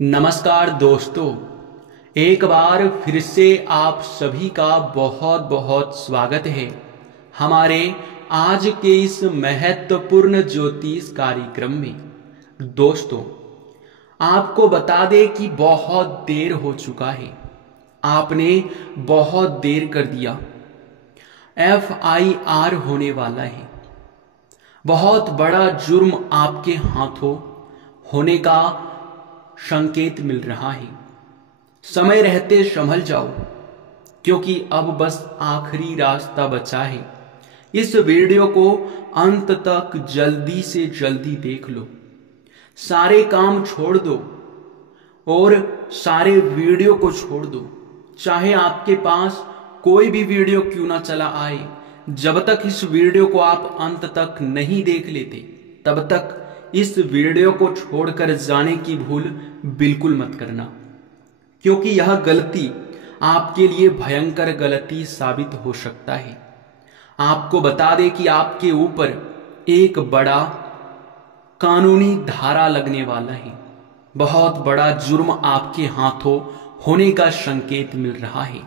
नमस्कार दोस्तों, एक बार फिर से आप सभी का बहुत बहुत स्वागत है हमारे आज के इस महत्वपूर्ण ज्योतिष कार्यक्रम में। दोस्तों, आपको बता दें कि बहुत देर हो चुका है, आपने बहुत देर कर दिया। FIR होने वाला है, बहुत बड़ा जुर्म आपके हाथों होने का संकेत मिल रहा है। समय रहते संभल जाओ, क्योंकि अब बस आखिरी रास्ता बचा है। इस वीडियो को अंत तक जल्दी से जल्दी देख लो, सारे काम छोड़ दो और सारे वीडियो को छोड़ दो। चाहे आपके पास कोई भी वीडियो क्यों ना चला आए, जब तक इस वीडियो को आप अंत तक नहीं देख लेते, तब तक इस वीडियो को छोड़कर जाने की भूल बिल्कुल मत करना, क्योंकि यह गलती आपके लिए भयंकर गलती साबित हो सकता है। आपको बता दें कि आपके ऊपर एक बड़ा कानूनी धारा लगने वाला है, बहुत बड़ा जुर्म आपके हाथों होने का संकेत मिल रहा है।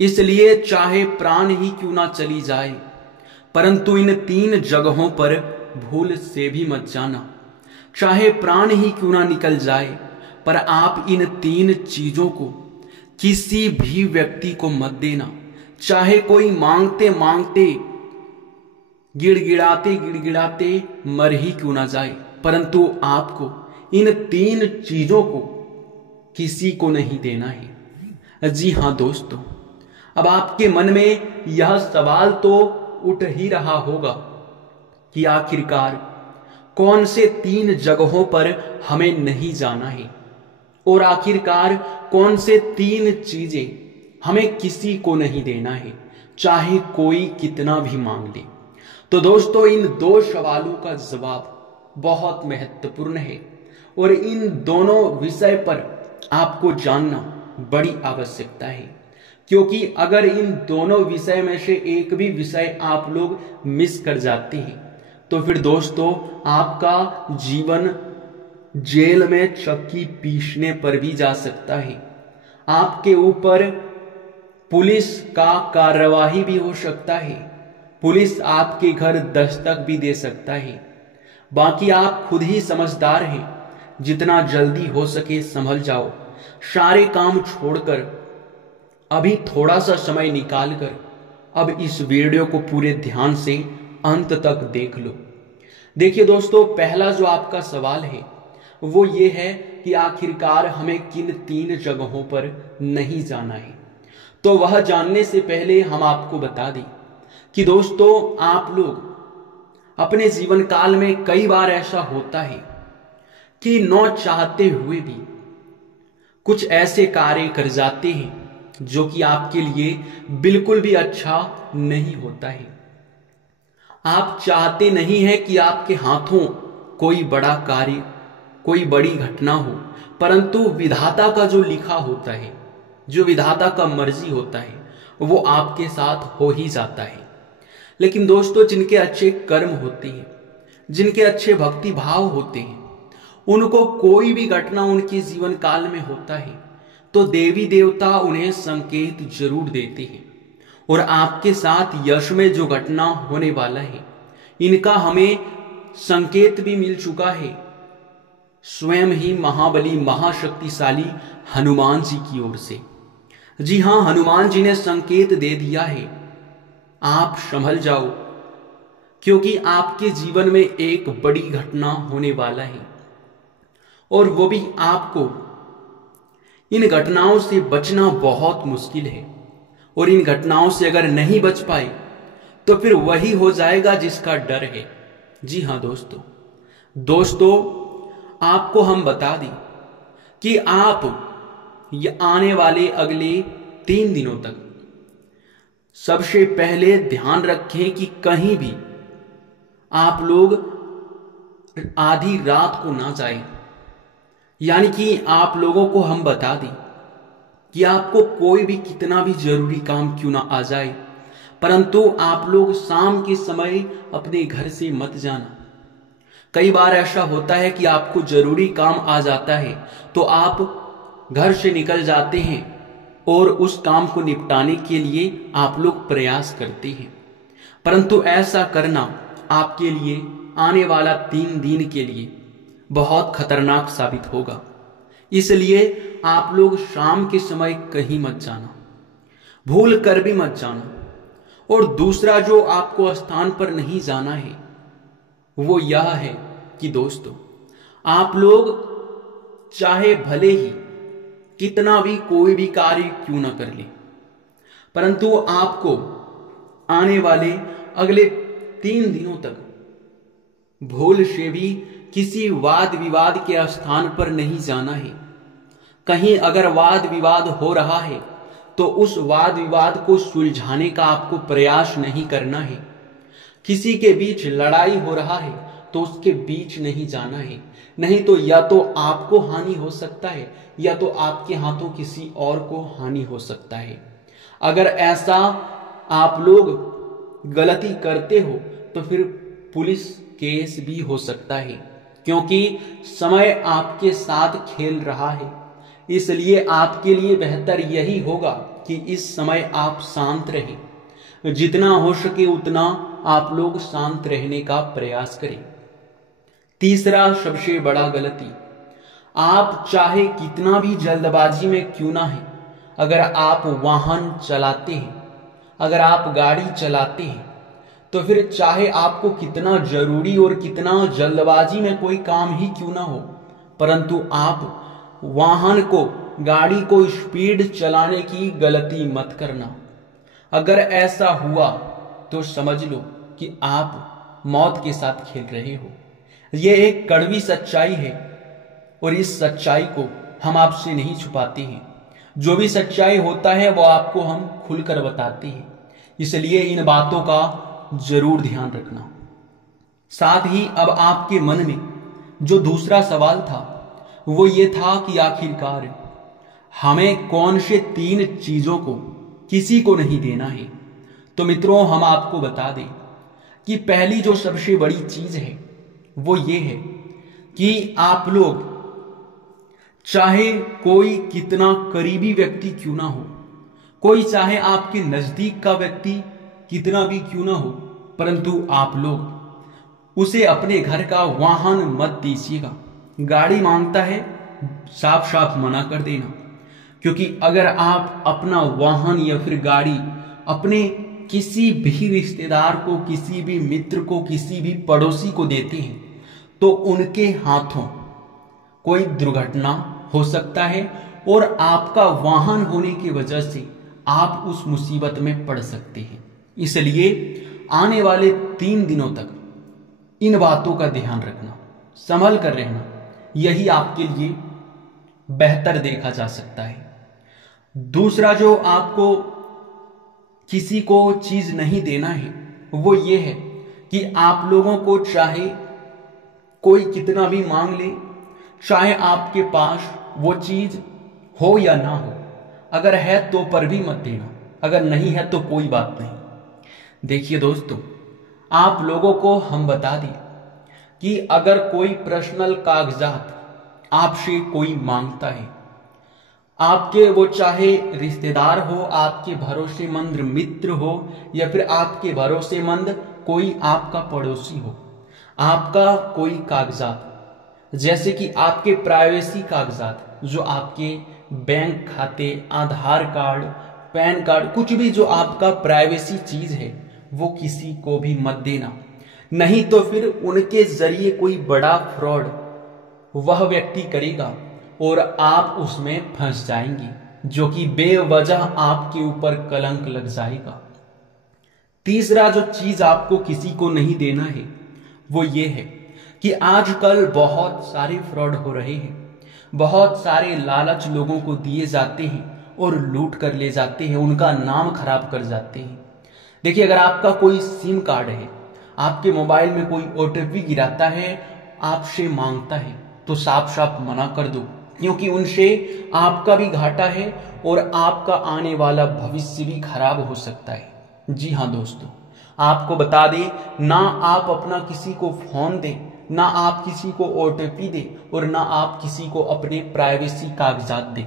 इसलिए चाहे प्राण ही क्यों ना चली जाए, परंतु इन 3 जगहों पर भूल से भी मत जाना। चाहे प्राण ही क्यों ना निकल जाए, पर आप इन 3 चीजों को किसी भी व्यक्ति को मत देना। चाहे कोई मांगते मांगते गिड़गिड़ाते गिड़गिड़ाते मर ही क्यों ना जाए, परंतु आपको इन 3 चीजों को किसी को नहीं देना है। जी हां दोस्तों, अब आपके मन में यह सवाल तो उठ ही रहा होगा कि आखिरकार कौन से 3 जगहों पर हमें नहीं जाना है, और आखिरकार कौन से 3 चीजें हमें किसी को नहीं देना है, चाहे कोई कितना भी मांग ले। तो दोस्तों, इन 2 सवालों का जवाब बहुत महत्वपूर्ण है, और इन दोनों विषय पर आपको जानना बड़ी आवश्यकता है, क्योंकि अगर इन दोनों विषय में से एक भी विषय आप लोग मिस कर जाते हैं, तो फिर दोस्तों आपका जीवन जेल में चक्की पीसने पर भी जा सकता है। आपके ऊपर पुलिस का कार्यवाही भी हो सकता है, पुलिस आपके घर दस्तक भी दे सकता है। बाकी आप खुद ही समझदार हैं, जितना जल्दी हो सके संभल जाओ। सारे काम छोड़कर अभी थोड़ा सा समय निकालकर अब इस वीडियो को पूरे ध्यान से अंत तक देख लो। देखिए दोस्तों, पहला जो आपका सवाल है वो ये है कि आखिरकार हमें किन 3 जगहों पर नहीं जाना है। तो वह जानने से पहले हम आपको बता दें कि दोस्तों, आप लोग अपने जीवन काल में कई बार ऐसा होता है कि न चाहते हुए भी कुछ ऐसे कार्य कर जाते हैं जो कि आपके लिए बिल्कुल भी अच्छा नहीं होता है। आप चाहते नहीं है कि आपके हाथों कोई बड़ा कार्य, कोई बड़ी घटना हो, परंतु विधाता का जो लिखा होता है, जो विधाता का मर्जी होता है, वो आपके साथ हो ही जाता है। लेकिन दोस्तों, जिनके अच्छे कर्म होते हैं, जिनके अच्छे भक्ति भाव होते हैं, उनको कोई भी घटना उनके जीवन काल में होता है तो देवी देवता उन्हें संकेत जरूर देते हैं। और आपके साथ यश में जो घटना होने वाला है, इनका हमें संकेत भी मिल चुका है स्वयं ही महाबली महाशक्तिशाली हनुमान जी की ओर से। जी हां, हनुमान जी ने संकेत दे दिया है, आप संभल जाओ, क्योंकि आपके जीवन में एक बड़ी घटना होने वाला है, और वो भी आपको इन घटनाओं से बचना बहुत मुश्किल है। और इन घटनाओं से अगर नहीं बच पाए तो फिर वही हो जाएगा जिसका डर है। जी हां दोस्तों, आपको हम बता दें कि आप ये आने वाले अगले 3 दिनों तक सबसे पहले ध्यान रखें कि कहीं भी आप लोग आधी रात को ना जाएं। यानी कि आप लोगों को हम बता दें कि आपको कोई भी कितना भी जरूरी काम क्यों ना आ जाए, परंतु आप लोग शाम के समय अपने घर से मत जाना, कई बार ऐसा होता है कि आपको जरूरी काम आ जाता है तो आप घर से निकल जाते हैं और उस काम को निपटाने के लिए आप लोग प्रयास करते हैं, परंतु ऐसा करना आपके लिए आने वाला 3 दिन के लिए बहुत खतरनाक साबित होगा। इसलिए आप लोग शाम के समय कहीं मत जाना, भूल कर भी मत जाना। और दूसरा जो आपको स्थान पर नहीं जाना है वो यह है कि दोस्तों, आप लोग चाहे भले ही कितना भी कोई भी कार्य क्यों ना कर ले, परंतु आपको आने वाले अगले 3 दिनों तक भूल से भी किसी वाद विवाद के स्थान पर नहीं जाना है। कहीं अगर वाद विवाद हो रहा है तो उस वाद विवाद को सुलझाने का आपको प्रयास नहीं करना है। किसी के बीच लड़ाई हो रहा है तो उसके बीच नहीं जाना है, नहीं तो या तो आपको हानि हो सकता है या तो आपके हाथों किसी और को हानि हो सकता है। अगर ऐसा आप लोग गलती करते हो तो फिर पुलिस केस भी हो सकता है, क्योंकि समय आपके साथ खेल रहा है। इसलिए आपके लिए बेहतर यही होगा कि इस समय आप शांत रहें, जितना हो सके उतना आप लोग शांत रहने का प्रयास करें। तीसरा सबसे बड़ा गलती, आप चाहे कितना भी जल्दबाजी में क्यों ना है, अगर आप वाहन चलाते हैं, अगर आप गाड़ी चलाते हैं, तो फिर चाहे आपको कितना जरूरी और कितना जल्दबाजी में कोई काम ही क्यों ना हो, परंतु आप वाहन को, गाड़ी को स्पीड चलाने की गलती मत करना। अगर ऐसा हुआ तो समझ लो कि आप मौत के साथ खेल रहे हो। यह एक कड़वी सच्चाई है और इस सच्चाई को हम आपसे नहीं छुपाते हैं। जो भी सच्चाई होता है वो आपको हम खुलकर बताते हैं, इसलिए इन बातों का जरूर ध्यान रखना। साथ ही अब आपके मन में जो दूसरा सवाल था वो ये था कि आखिरकार हमें कौन से 3 चीजों को किसी को नहीं देना है। तो मित्रों, हम आपको बता दें कि पहली जो सबसे बड़ी चीज है वो ये है कि आप लोग चाहे कोई कितना करीबी व्यक्ति क्यों ना हो, कोई चाहे आपके नजदीक का व्यक्ति कितना भी क्यों ना हो, परंतु आप लोग उसे अपने घर का वाहन मत दीजिएगा। गाड़ी मांगता है, साफ साफ मना कर देना, क्योंकि अगर आप अपना वाहन या फिर गाड़ी अपने किसी भी रिश्तेदार को, किसी भी मित्र को, किसी भी पड़ोसी को देते हैं तो उनके हाथों कोई दुर्घटना हो सकता है और आपका वाहन होने की वजह से आप उस मुसीबत में पड़ सकते हैं। इसलिए आने वाले 3 दिनों तक इन बातों का ध्यान रखना, संभल कर रहना, यही आपके लिए बेहतर देखा जा सकता है। दूसरा जो आपको किसी को चीज नहीं देना है वो ये है कि आप लोगों को चाहे कोई कितना भी मांग ले, चाहे आपके पास वो चीज हो या ना हो, अगर है तो पर भी मत देना, अगर नहीं है तो कोई बात नहीं। देखिए दोस्तों, आप लोगों को हम बता दें कि अगर कोई पर्सनल कागजात आपसे कोई मांगता है, आपके वो चाहे रिश्तेदार हो, आपके भरोसेमंद मित्र हो या फिर आपके भरोसेमंद कोई आपका पड़ोसी हो, आपका कोई कागजात जैसे कि आपके प्राइवेसी कागजात, जो आपके बैंक खाते, आधार कार्ड, पैन कार्ड, कुछ भी जो आपका प्राइवेसी चीज है वो किसी को भी मत देना, नहीं तो फिर उनके जरिए कोई बड़ा फ्रॉड वह व्यक्ति करेगा और आप उसमें फंस जाएंगे, जो कि बेवजह आपके ऊपर कलंक लग जाएगा। तीसरा जो चीज आपको किसी को नहीं देना है वो ये है कि आजकल बहुत सारे फ्रॉड हो रहे हैं, बहुत सारे लालच लोगों को दिए जाते हैं और लूट कर ले जाते हैं, उनका नाम खराब कर जाते हैं। देखिए, अगर आपका कोई सिम कार्ड है, आपके मोबाइल में कोई OTP गिराता है, आपसे मांगता है, तो साफ साफ मना कर दो, क्योंकि उनसे आपका भी घाटा है और आपका आने वाला भविष्य भी खराब हो सकता है। जी हाँ दोस्तों, आपको बता दें, ना आप अपना किसी को फोन दें, ना आप किसी को OTP दें और ना आप किसी को अपने प्राइवेसी कागजात दें।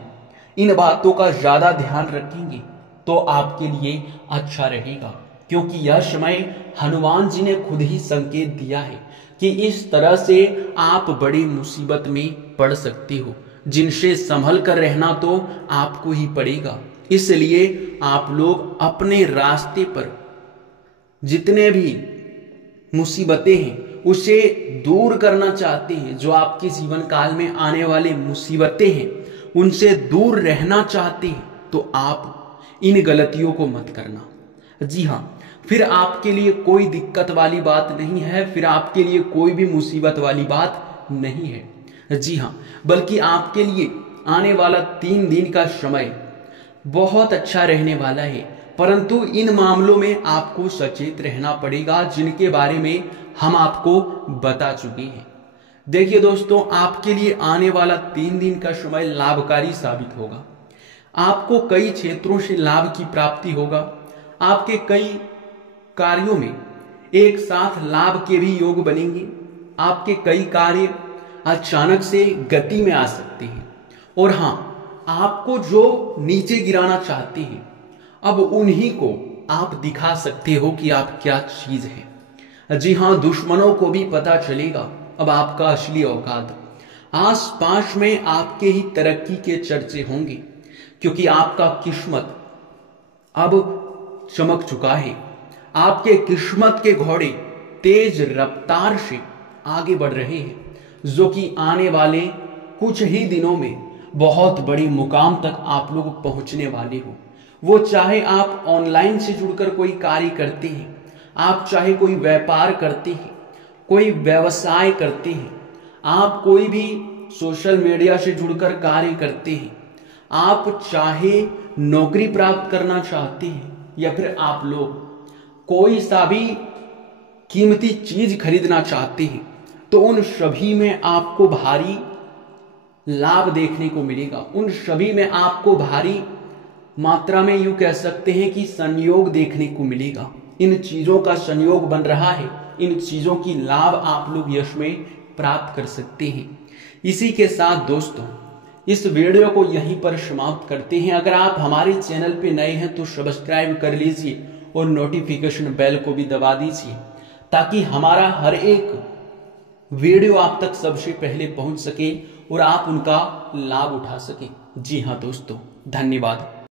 इन बातों का ज्यादा ध्यान रखेंगे तो आपके लिए अच्छा रहेगा, क्योंकि यह समय हनुमान जी ने खुद ही संकेत दिया है कि इस तरह से आप बड़ी मुसीबत में पड़ सकते हो, जिनसे संभल कर रहना तो आपको ही पड़ेगा। इसलिए आप लोग अपने रास्ते पर जितने भी मुसीबतें हैं उसे दूर करना चाहते हैं, जो आपके जीवन काल में आने वाले मुसीबतें हैं उनसे दूर रहना चाहते हैं, तो आप इन गलतियों को मत करना। जी हाँ, फिर आपके लिए कोई दिक्कत वाली बात नहीं है, फिर आपके लिए कोई भी मुसीबत वाली बात नहीं है। जी हाँ, बल्कि आपके लिए आने वाला 3 दिन का समय बहुत अच्छा रहने वाला है, परंतु इन मामलों में आपको सचेत रहना पड़ेगा, जिनके बारे में हम आपको बता चुके हैं। देखिए दोस्तों, आपके लिए आने वाला 3 दिन का समय लाभकारी साबित होगा। आपको कई क्षेत्रों से लाभ की प्राप्ति होगा। आपके कई कार्यों में एक साथ लाभ के भी योग बनेंगे। आपके कई कार्य अचानक से गति में आ सकते हैं, और हाँ, आपको जो नीचे गिराना चाहते हैं अब उन्हीं को आप दिखा सकते हो कि आप क्या चीज है। जी हाँ, दुश्मनों को भी पता चलेगा अब आपका असली औकात। आस पास में आपके ही तरक्की के चर्चे होंगे, क्योंकि आपका किस्मत अब चमक चुका है। आपके किस्मत के घोड़े तेज रफ्तार से आगे बढ़ रहे हैं, जो कि आने वाले कुछ ही दिनों में बहुत बड़ी मुकाम तक आप लोग पहुंचने वाले हो। वो चाहे आप ऑनलाइन से जुड़कर कोई कार्य करते हैं, आप चाहे कोई व्यापार करते हैं, कोई व्यवसाय करते हैं, आप कोई भी सोशल मीडिया से जुड़कर कार्य करते हैं, आप चाहे नौकरी प्राप्त करना चाहते हैं, या फिर आप लोग कोई सा भी कीमती चीज खरीदना चाहते हैं, तो उन सभी में आपको भारी लाभ देखने को मिलेगा। उन सभी में आपको भारी मात्रा में यूं कह सकते हैं कि संयोग देखने को मिलेगा। इन चीजों का संयोग बन रहा है, इन चीजों की लाभ आप लोग यश में प्राप्त कर सकते हैं। इसी के साथ दोस्तों, इस वीडियो को यहीं पर समाप्त करते हैं। अगर आप हमारे चैनल पे नए हैं तो सब्सक्राइब कर लीजिए और नोटिफिकेशन बेल को भी दबा दीजिए, ताकि हमारा हर एक वीडियो आप तक सबसे पहले पहुंच सके और आप उनका लाभ उठा सके। जी हाँ दोस्तों, धन्यवाद।